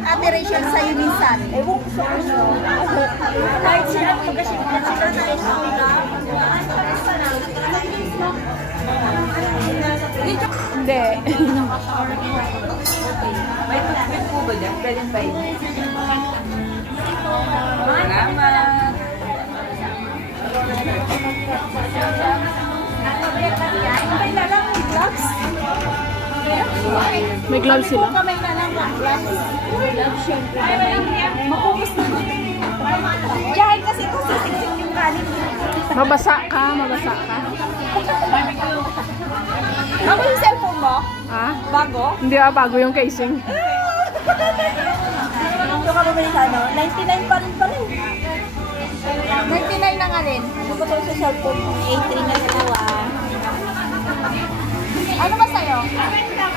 Ate Rachel sa'yo minsan? Ewan ko sa gusto. Kahit sila magkasimulan sila sa eskwela. Hindi. May tubig po ba dyan? Pwede pa yun. Salamat. May lalang may gloves. May gloves sila. May lalang may gloves. Gloves syempre. Makukus na. Dahil kasi ito sisik-sik yung kanin. Mabasa ka, mabasa ka. Ako yung cellphone mo? Ha? Bago? Hindi bago yung casing. Ito ka bumili sa ano? 99 pa rin pala eh. 99 na nga rin. Ano ba ito sa cellphone? A3 na dalawa. Ano ba sa'yo?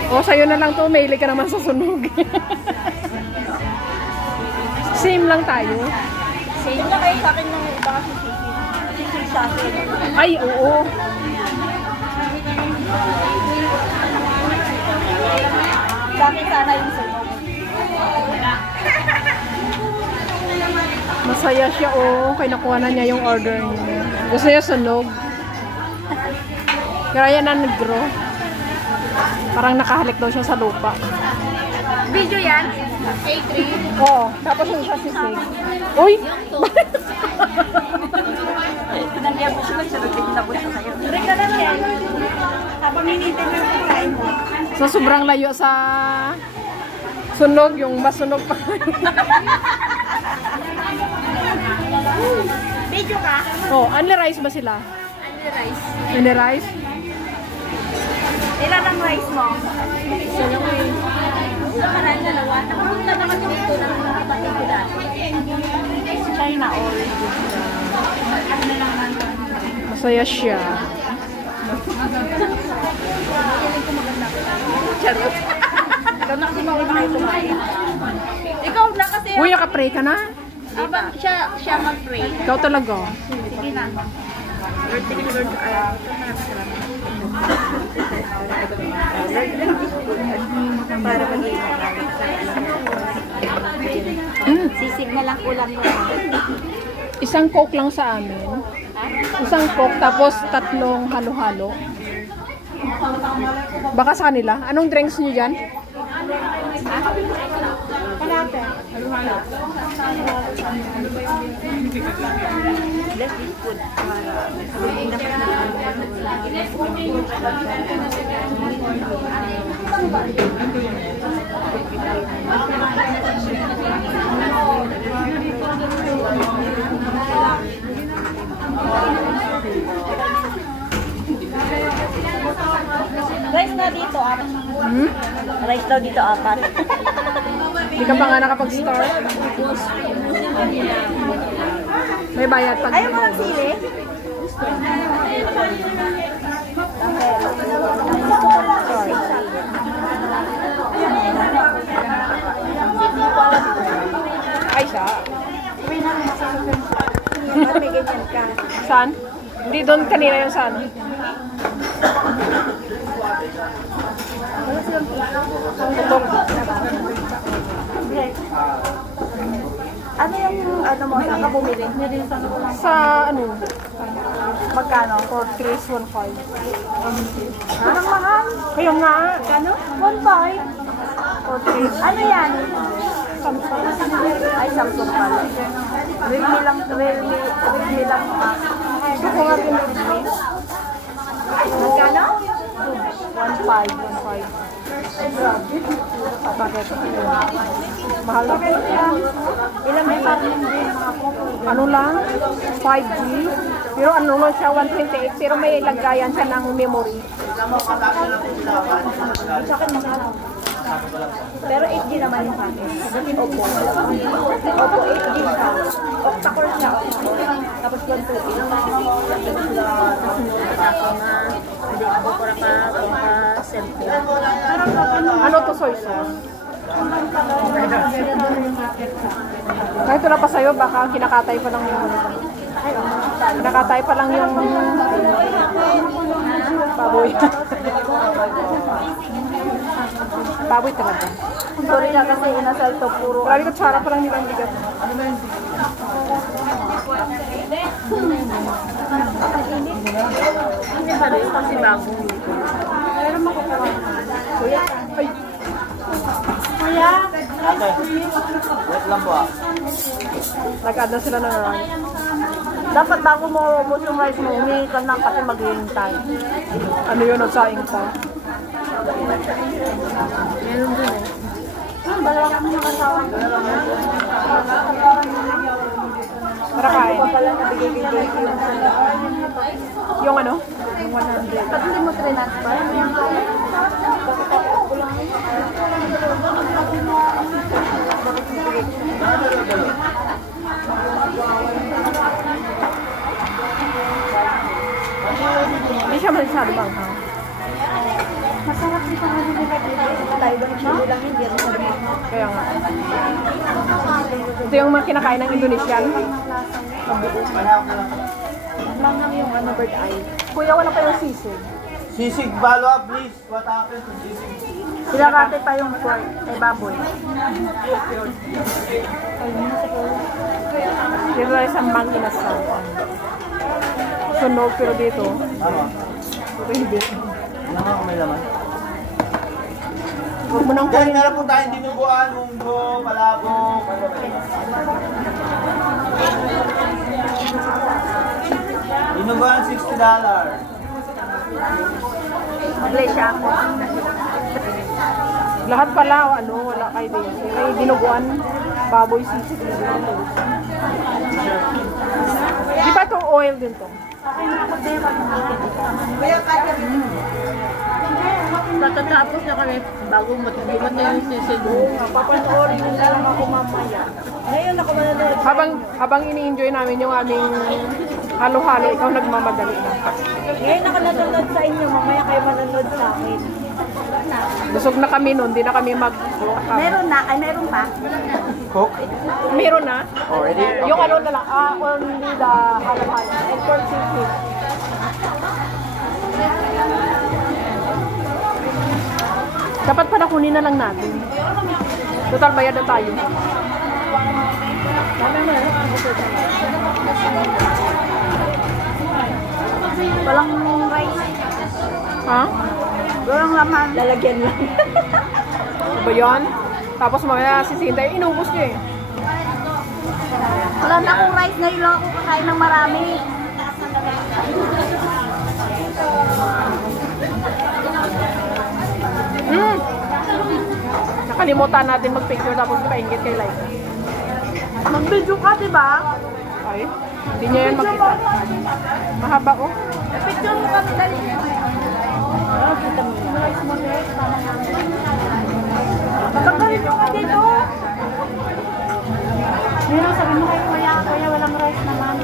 O, sa'yo na lang to. Maili ka naman sa sunog. Same lang tayo. Same na kayo sa akin ng iba kasi sisig sa akin. Ay, oo. Sa akin sana yung sunog. Masaya siya, oh. Kaya nakuha na niya yung order niya. Gusto niya sunog. Kaya yan na nag-grow. Parang nakahalik daw siya sa lupa. Video yan? A3? Oo. Tapos yung sa sisig. Uy! Pinagyan mo siya, nagsasabihin na po siya sa'yo. Drink ka lang yan. Habang hinitin mo yung pagkain mo. So, sobrang layo sa sunog, yung masunog pa. Video ka? Oh, only rice ba sila? Only rice. Only rice? Ilan ang rice mo? Isa lang eh. Marami dalawa. Nakapunta na kami dito ng mga kapatid ko dati. China all. Masaya siya. Charot. Ikaw na kasi mawala kayo kumain. Ikaw na kasi. Uy, nakapray ka na? Abang siya mag-pray. Ikaw talaga. Sige na. Lord, thank you, Lord. Para mag-iingat. Sisig na lang ulam mo. Isang coke lang sa amin. Isang coke, tapos 3 halo-halo. Baka sa kanila. Anong drinks niyo dyan? Kalate. Halo-halo. Let's eat food. Rice na dito, 4. Rice daw dito, 4. Hindi ka pa nga nakapag-start. May bayad pag... Ayaw mo ng sili? Ay, siya. May ganyan ka. Saan? Hindi doon kanina yung saan. Ito. Ano yung ano mo? Saan ka bumili? Sa ano? Magkano? For 315. Anong mahal? Kaya nga. Kano? 1.5. For 3. Ano yan? Samsung. Ay, Samsung pala. Realme lang. Realme lang. Gusto ko nga pinag-Realme. Magkano? 1.5. Bakit? Mahal na. Ilan may parang din? Ano lang? 5G. Pero ano lang siya, 128. Pero may lagayan siya ng memory. Sa akin magkano? Pero 8G naman yung sa akin. Opo. Opo, 8G siya. Octa-core siya. Tapos 128. Hindi, bukura pa cellphone. Ano to, soy sauce? Kahit wala pa sa'yo, baka kinakatay pa lang yung kinakatay pa lang yung baboy. Baboy talaga. Sorry na kasi inasal to puro. Marami kutsara pa lang nilang bigat. Hindi pa rin kasi bago. Meron makukuha. Kuya, ay. Kuya! Ate, wait lang po ah. Nag-add na sila ng rice. Dapat bago mo ubos yung rice mo, humingi ka na kasi maghihintay. Ano yun, nagsaing pa. Meron din eh. Balawa kami nakasawa. Para kain. Pala nabigay kay Joyce yung Yung ano? yung 100. Pag hindi mo trinat pa, Hindi siya masyado manghang. masarap si Pangadi ni tayo ba nagsulo lang yun, hindi sa Kaya nga. Ito yung mga kinakain ng Indonesian. Manghang yung ano, bird eye. Kuya, wala pa yung sisig. Sisig, follow up please. What happened to sisig? Silakate pa yung pork, baboy. Dito tayo sa Mang Inasal. Sunog, pero dito, Ano? ito hindi. Ano nga kung may laman? Huwag mo nang Guys, meron po tayong dinuguan, munggo, palabok, ano ba yun? Dinuguan, $60. Maglay siya ako. Lahat pala, ano, wala kay Daisy. May dinuguan, baboy, sisig. Di ba itong oil din to? Tatatapos na kami bago matigiman na yung sisig. Papanoorin nila lang ako mamaya. Ngayon ako manonood. Habang ini-enjoy namin yung aming halo-halo, ikaw nagmamadali na. Ngayon ako nanonood sa inyo, mamaya kayo manonood sa akin. Busog na kami nun, di na kami Meron na, ay meron pa. Cook? Meron na. Already? Yung ano na lang, only the halo-halo. And pork sisig. Dapat pala kunin na lang natin. Total bayad na tayo. Walang rice. Ha? Walang laman. Lalagyan lang. Ano ba yun? Tapos mamaya si Sinta, inubos niya eh. Wala na akong rice, ngayon lang ako kakain ng marami. Nakalimutan natin mag-picture tapos paingit kay Laika. Mag-video ka, di ba? Ay, hindi niya yan makita. Mahaba oh. Picture mo kami dali. Kita mo na. Rice mo na. Pagkakalin mo ka dito. Meron, sabi mo kayo, kaya walang rice naman.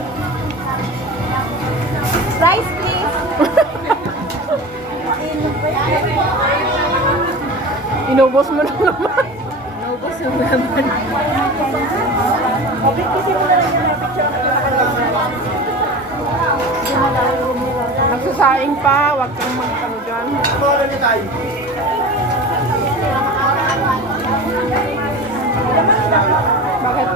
Rice, please. Inubos mo na naman. Naubos yung naman. Okay, kasi mo na lang yung picture na Nagsasaing pa, wag kang mag-ano dyan. Ano niya tayo? Bakit?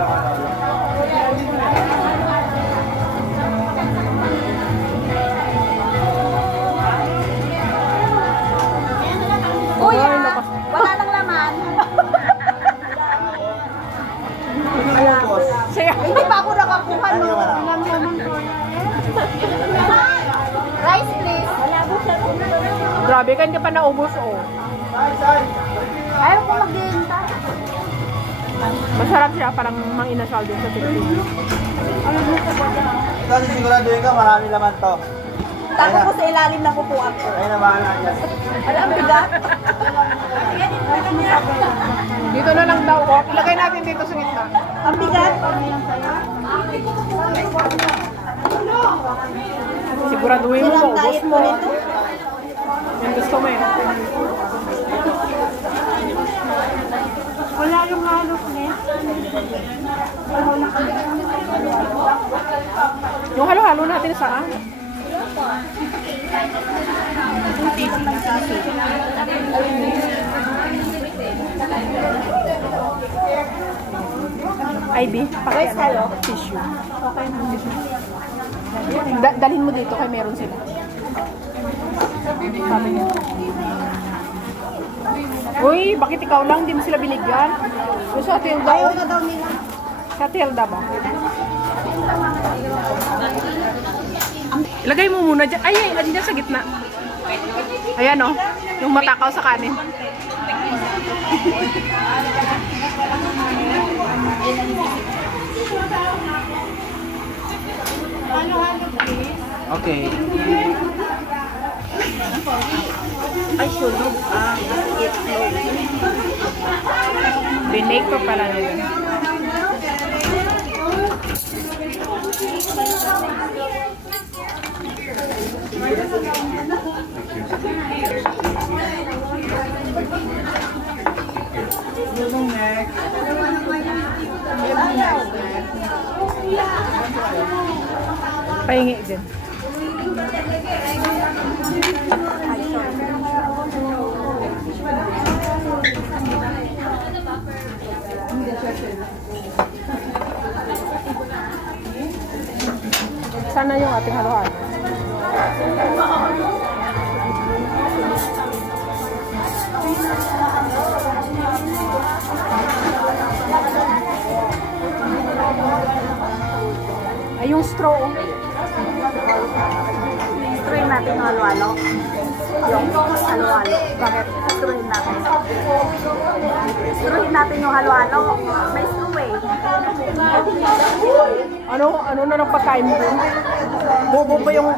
Kuya, Ay, lakas. wala nang laman. Boss. Siya. Hindi pa ako nakakuha Ano no. yung wala? Rice, please. Wala po siya. Grabe ka, hindi pa naubos oh. Ayaw ko maghihintay. Masarap siya, parang mang inasal din sa Pilipinas. Ito, siguraduhin ka, marami laman to. Tago ko sa ilalim ng upuan ko. Ayun na bahala dyan. Alam, ang bigat. Dito na lang daw oh. Ilagay natin dito sa gitna. Ang bigat. Siguraduhin mo, Yan ang maubos diet mo. mo nito. Yung gusto mo eh. Wala yung halok niya. Yung halo-halo natin saan? IB, Guys, hello. tissue. Okay na. Dalhin mo dito kay meron sila. Sabi niya. Uy, bakit ikaw lang? Hindi mo sila binigyan? Gusto sa Tilda? Ayaw na daw nila. Sa Tilda ba? Ilagay mo muna dyan. Ay, dyan sa gitna. Ayan o. Yung matakaw sa kanin. Okay. Ay, sunog. Itlog. Binake ko pala nila. Pahingi din. Sana yung ating haluan. Ay, yung straw. Struin natin yung halo-halo. Yung halo-halo. Bakit? Struin natin. Struin natin yung halo-halo. May straw eh. Ano na ng pagkain mo dun? Bobo ba yung